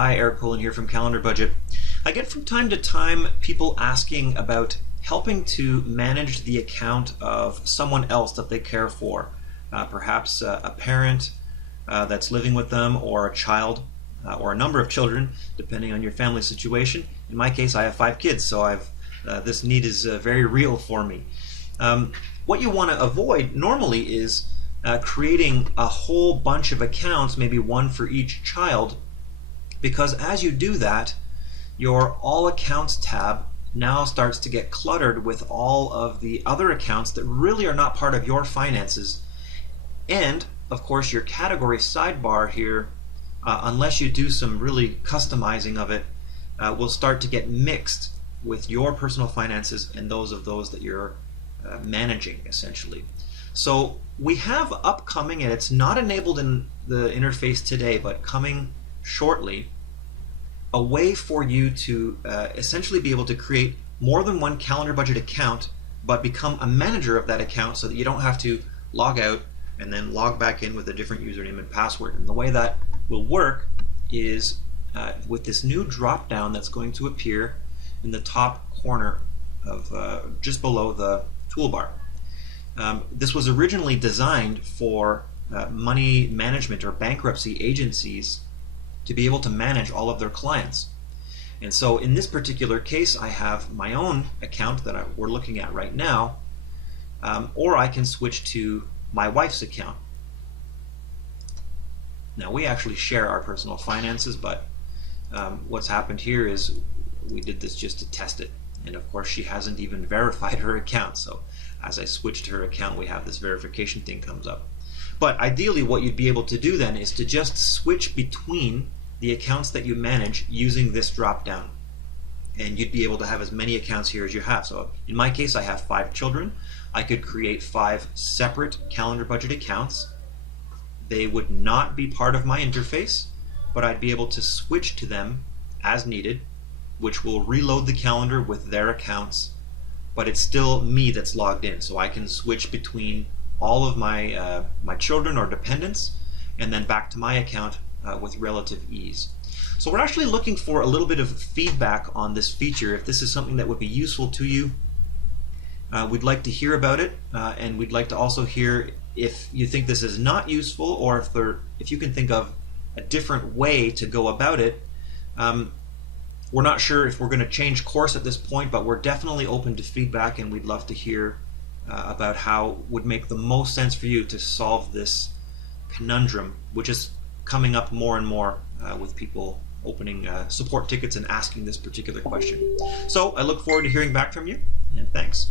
Hi, Eric Pullen here from Calendar Budget. I get from time to time people asking about helping to manage the account of someone else that they care for, perhaps a parent that's living with them, or a child, or a number of children, depending on your family situation. In my case, I have 5 kids, so this need is very real for me. What you want to avoid normally is creating a whole bunch of accounts, maybe one for each child, because as you do that, your All Accounts tab now starts to get cluttered with all of the other accounts that really are not part of your finances. And of course, your category sidebar here, unless you do some really customizing of it, will start to get mixed with your personal finances and those of those that you're managing, essentially. So we have upcoming, and it's not enabled in the interface today, but coming shortly, a way for you to essentially be able to create more than one Calendar Budget account, but become a manager of that account so that you don't have to log out and then log back in with a different username and password. And the way that will work is with this new drop down that's going to appear in the top corner of just below the toolbar. This was originally designed for money management or bankruptcy agencies to be able to manage all of their clients. And so in this particular case, I have my own account that we're looking at right now, or I can switch to my wife's account. Now, we actually share our personal finances, but what's happened here is we did this just to test it. And of course, she hasn't even verified her account. So as I switch to her account, we have this verification thing comes up. But ideally, what you'd be able to do then is to just switch between the accounts that you manage using this drop down. And you'd be able to have as many accounts here as you have. So in my case, I have 5 children. I could create 5 separate Calendar Budget accounts. They would not be part of my interface, but I'd be able to switch to them as needed, which will reload the calendar with their accounts, but it's still me that's logged in. So I can switch between all of my my children or dependents and then back to my account with relative ease. So we're actually looking for a little bit of feedback on this feature. If this is something that would be useful to you, we'd like to hear about it, and we'd like to also hear if you think this is not useful, or if you can think of a different way to go about it. We're not sure if we're going to change course at this point, but we're definitely open to feedback, and we'd love to hear about how would make the most sense for you to solve this conundrum, which is coming up more and more with people opening support tickets and asking this particular question. So I look forward to hearing back from you, and thanks.